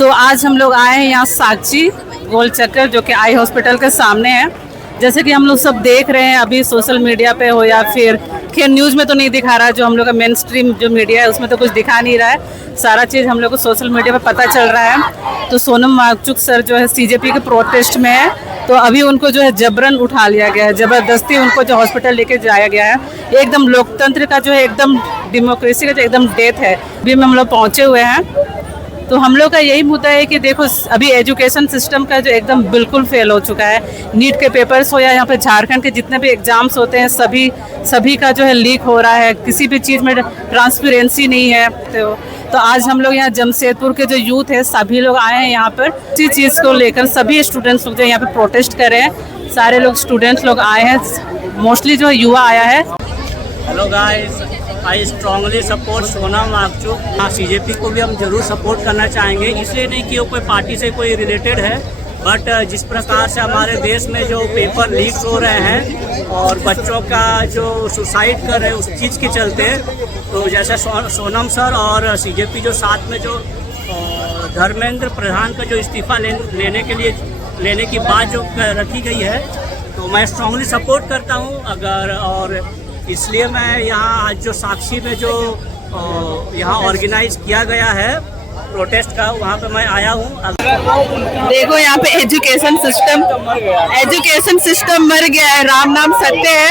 तो आज हम लोग आए हैं यहाँ साक्षी गोल चक्कर जो कि आई हॉस्पिटल के सामने है। जैसे कि हम लोग सब देख रहे हैं अभी सोशल मीडिया पे हो या फिर खैर न्यूज़ में तो नहीं दिखा रहा है, जो हम लोग का मेन स्ट्रीम जो मीडिया है उसमें तो कुछ दिखा नहीं रहा है। सारा चीज़ हम लोग को सोशल मीडिया पे पता चल रहा है। तो सोनम वांगचुक सर जो है सीजेपी के प्रोटेस्ट में है, तो अभी उनको जो है जबरन उठा लिया गया है, ज़बरदस्ती उनको जो हॉस्पिटल लेके जाया गया है। एकदम लोकतंत्र का जो है एकदम डेमोक्रेसी का जो एकदम डेथ है। अभी हम लोग पहुँचे हुए हैं। तो हम लोग का यही मुद्दा है कि देखो अभी एजुकेशन सिस्टम का जो एकदम बिल्कुल फेल हो चुका है। नीट के पेपर्स हो या यहाँ पे झारखंड के जितने भी एग्ज़ाम्स होते हैं सभी का जो है लीक हो रहा है। किसी भी चीज़ में ट्रांसपेरेंसी नहीं है। तो आज हम लोग यहाँ जमशेदपुर के जो यूथ है सभी लोग आए हैं यहाँ पर इसी चीज़ को लेकर। सभी स्टूडेंट्स लोग जो यहाँ पे प्रोटेस्ट कर रहे हैं। सारे लोग स्टूडेंट्स लोग आए हैं, मोस्टली जो युवा आया है। Hello guys, I strongly support Sonam Wangchuk. CJP को भी हम जरूर सपोर्ट करना चाहेंगे, इसलिए नहीं कि वो कोई पार्टी से कोई रिलेटेड है, बट जिस प्रकार से हमारे देश में जो पेपर लीक्स हो रहे हैं और बच्चों का जो सुसाइड कर रहे हैं उस चीज़ के चलते, तो जैसे सोनम सर और सीजेपी जो साथ में जो धर्मेंद्र प्रधान का जो इस्तीफा लेने की बात जो रखी गई है, तो मैं स्ट्रांगली सपोर्ट करता हूँ। अगर और इसलिए मैं यहाँ आज जो साक्षी में जो यहाँ ऑर्गेनाइज किया गया है प्रोटेस्ट का, वहाँ पे मैं आया हूँ। देखो यहाँ पे एजुकेशन सिस्टम मर गया है। राम नाम सत्य है।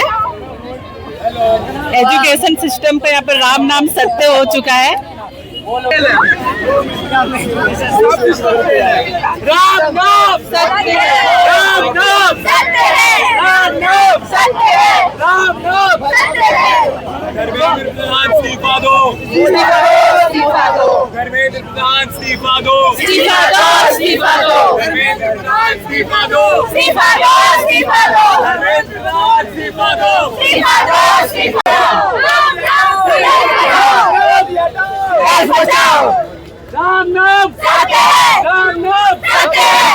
एजुकेशन सिस्टम का यहाँ पे राम नाम सत्य हो चुका है। राम नाम सत्य है। राम नाम सत्य है। राम नाम सत्य है। राम नाम सत्य है। धर्मेंद्र प्रधान इस्तीफा दो। धर्मेंद्र प्रधान इस्तीफा दो। धर्मेंद्र प्रधान इस्तीफा दो। धर्मेंद्र प्रधान इस्तीफा दो। राम नाम सत्य है। राम नाम सत्य है।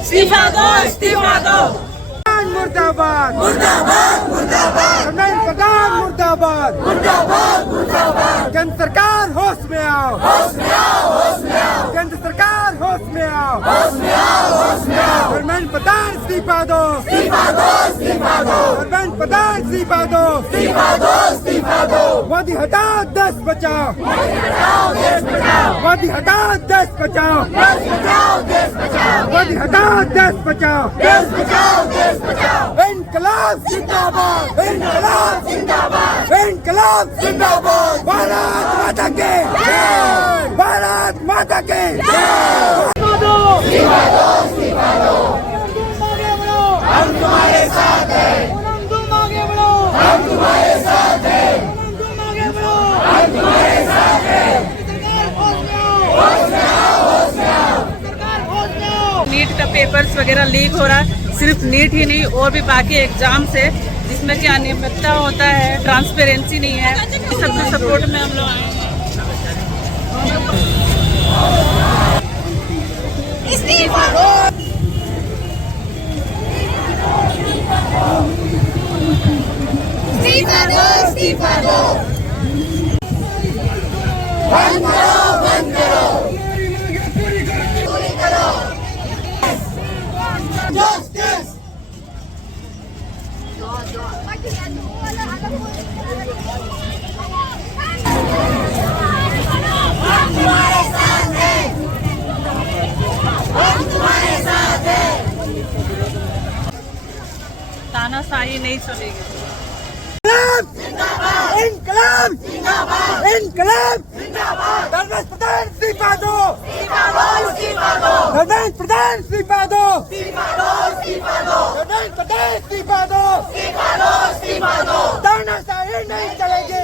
इस्तीफा दो, इस्तीफा दो। मुर्दाबाद मुर्दाबाद मुर्दाबाद धर्मेंद्र प्रधान मुर्दाबाद मुर्दाबाद मुर्दाबाद। केंद्र सरकार होश में आओ, होश में आओ, होश में आओ। केंद्र सरकार होश में आओ, होश में आओ, होश में आओ। धर्मेंद्र प्रधान इस्तीफा दो, इस्तीफा दो, इस्तीफा दो। धर्मेंद्र प्रधान इस्तीफा दो, इस्तीफा दो, इस्तीफा दो। मोदी हटाओ, देश बचाओ, मोदी हटाओ, देश बचाओ। मोदी हटाओ, देश बचाओ, देश बचाओ, देश बचाओ। मोदी हटाओ, देश बचाओ, देश बचाओ, देश बचाओ। इनकलाब जिंदाबाद, इनकलाब जिंदाबाद, इनकलाब जिंदाबाद। भारत माता की जय, भारत माता की जय। इस्तीफा दो, इस्तीफा दो। हम तुम्हारे साथ हैं, तुम आगे बढ़ो। हम तुम्हारे साथ हैं, हम तुम्हारे साथ हैं। होश में आओ, होश में आओ, होश में आओ। नीट का पेपर्स वगैरह लीक हो रहा है। सिर्फ नीट ही नहीं और भी बाकी एग्जाम्स है जिसमें कि अनियमितता होता है, ट्रांसपेरेंसी नहीं है। इस सबके सपोर्ट में हम लोग आए हैं। इस्तीफा दो, इस्तीफा दो, इस्तीफा दो। बंद करो, बंद करो, पूरी करो। जस्टिस हम तुम्हारे साथ हैं, हम तुम्हारे साथ हैं। तानाशाही नहीं चलेगी। इनकलाब जिंदाबाद, इनकलाब जिंदाबाद। धर्मेंद्र प्रधान इस्तीफा दो, इस्तीफा दो, इस्तीफा दो। धर्मेंद्र प्रधान इस्तीफा दो, इस्तीफा दो, इस्तीफा दो। धर्मेंद्र प्रधान इस्तीफा दो, इस्तीफा दो, इस्तीफा दो। तानाशाही नहीं चलेगी,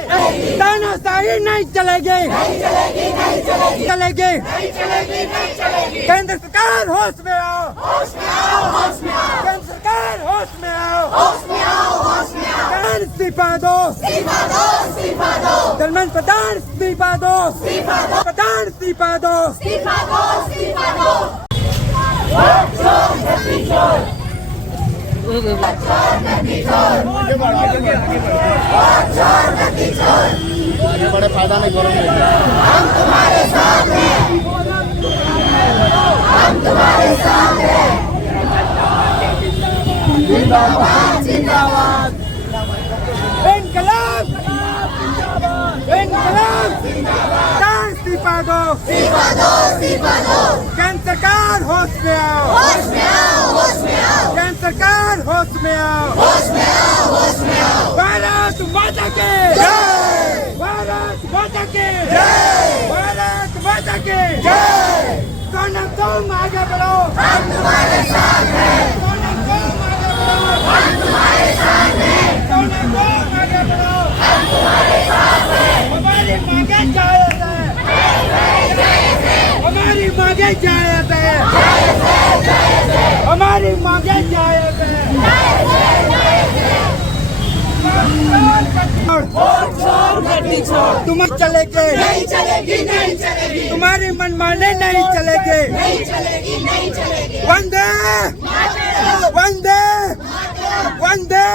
तानाशाही नहीं चलेगी, नहीं चलेगी, नहीं चलेगी, चलेगी, नहीं चलेगी, नहीं चलेगी। केंद्र सरकार होश में आओ, होश में आओ, होश में आओ। केंद्र सरकार होश में आओ, होश में आओ, होश में आओ। इस्तीफा दो, इस्तीफा दो, इस्तीफा दो। धर्मेंद्र प्रधान इस्तीफा दो, इस्तीफा दो। प्रधान इस्तीफा दो, इस्तीफा दो, इस्तीफा दो। चोर, चोर, चोर, चोर, चोर, चोर, फायदा नहीं करेंगे। हम तुम्हारे साथ हैं, हम तुम्हारे साथ हैं। जिंदाबाद जिंदाबाद इनकलाब इनकलाब जिंदाबाद। इस्तीफा दो इस्तीफा दो इस्तीफा दो। केंद्र सरकार होश में आओ होश में आओ होश में आओ। केंद्र सरकार होश में आओ होश में आओ होश में आओ। भारत माता की जय, भारत माता की जय, भारत माता की जय। सोनम तुम आगे बढ़ो, हम तुम्हारे साथ हैं। सोनम तुम आगे बढ़ो, हम तुम्हारे साथ हैं। सोनम तुम आगे बढ़ो, हम तुम्हारे साथ हैं। हमारी मांगे जायज है, हमारी मांगे जायज है, हमारी मांगे जायज है। तुम चलेगे नहीं चलेगी नहीं चलेगी, तुम्हारी मनमाने नहीं चलेगी नहीं चलेगी नहीं चलेगी। वंदे वंदे वंदे।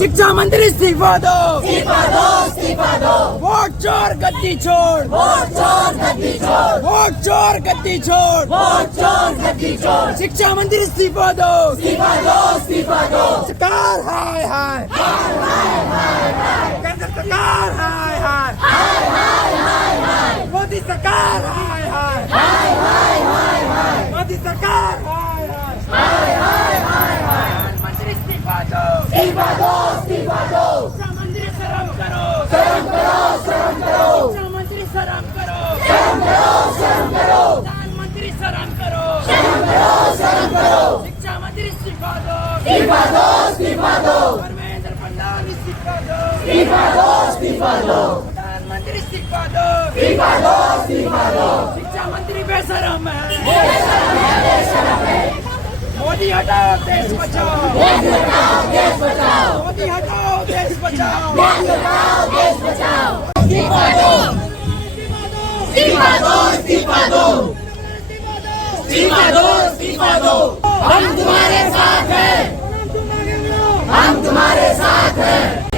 शिक्षा मंत्री इस्तीफा दो इस्तीफा दो इस्तीफा दो। वोट चोर गद्दी छोड़, वोट चोर गद्दी छोड़, वोट चोर गद्दी छोड़, वोट चोर गद्दी छोड़। शिक्षा मंत्री इस्तीफा दो इस्तीफा दो इस्तीफा दो। सरकार हाय हाय केंद्र सरकार हाय हाय मोदी सरकार हाय हाय मोदी सरकार हाय हाय। मंत्री इस्तीफा दो इस्तीफा दो इस्तीफा दो। मंत्री शर्म करो शर्म करो शर्म करो। मंत्री शर्म करो शर्म करो शर्म करो। प्रधानमंत्री शर्म करो शर्म करो शर्म करो। शिक्षा मंत्री इस्तीफा दो इस्तीफा दो इस्तीफा दो। धर्मेंद्र प्रधान इस्तीफा दो इस्तीफा दो इस्तीफा दो। प्रधानमंत्री इस्तीफा दो इस्तीफा दो इस्तीफा दो। शिक्षा मंत्री बेशरम है बेशरम है। मोदी हटाओ देश बचाओ, मोदी हटाओ देश बचाओ, मोदी हटाओ देश बचाओ, मोदी हटाओ देश बचाओ। इस्तीफा दो इस्तीफा दो इस्तीफा दो इस्तीफा दो इस्तीफा दो। हम तुम्हारे साथ हैं, हम तुम्हारे साथ हैं।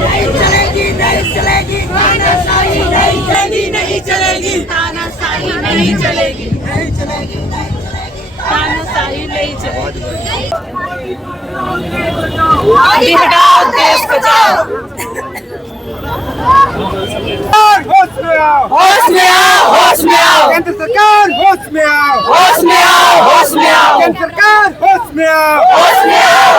नहीं चलेगी नहीं चलेगी तानाशाही, नहीं चलेगी नहीं चलेगी तानाशाही, नहीं चलेगी नहीं चलेगी नहीं चलेगी तानाशाही, नहीं चलेगी। मोदी हटाओ देश बचाओ। होश में आओ होश में आओ होश में आओ। केंद्र सरकार होश में आओ होश में आओ होश में आओ। केंद्र सरकार होश में आओ होश में आओ।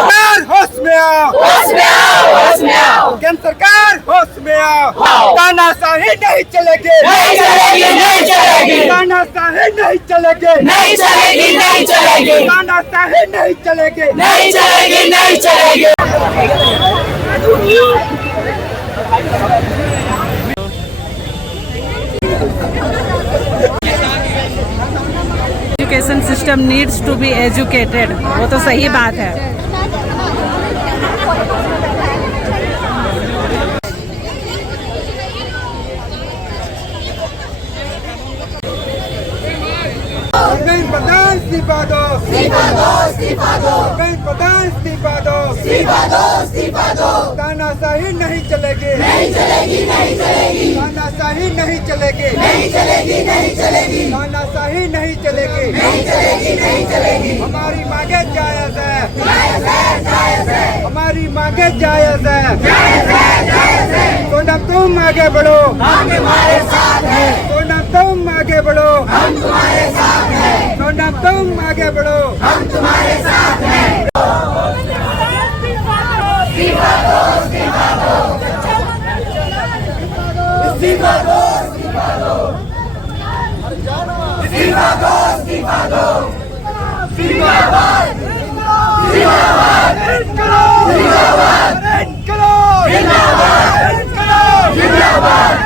होश में आओ होश में आओ होश में आओ। केंद्र सरकार होश में आओ। तानाशाही नहीं चलेगी नहीं चलेगी नहीं चलेगी। तानाशाही नहीं चलेगी नहीं चलेगी नहीं चलेगी। तानाशाही नहीं चलेगी नहीं चलेगी नहीं चलेगी। Education system needs to be educated, वो तो सही बात है। प्रधान इस्तीफा दो इस्तीफा दो इस्तीफा दो। प्रधान इस्तीफा दो इस्तीफा दो इस्तीफा दो। तानाशाही नहीं चलेगी नहीं चलेगी नहीं चलेगी। तानाशाही नहीं चलेगी नहीं चलेगी नहीं चलेगी। तानाशाही नहीं चलेगी नहीं चलेगी नहीं चलेगी। हमारी मांगे जायज है जायज है जायज है। हमारी मांगे जायज है जायज है जायज है। सोनम तुम आगे बढ़ो, हम तुम्हारे साथ हैं। सोनम तुम आगे बढ़ो, हम तुम्हारे साथ हैं। सोनम तुम आगे बढ़ो, हम तुम्हारे साथ हैं। इस्तीफा दो इस्तीफा दो इस्तीफा दो इस्तीफा दो इस्तीफा दो इस्तीफा दो। जिंदाबाद जिंदाबाद इनकलाब जिंदाबाद इनकलाब जिंदाबाद इनकलाब जिंदाबाद।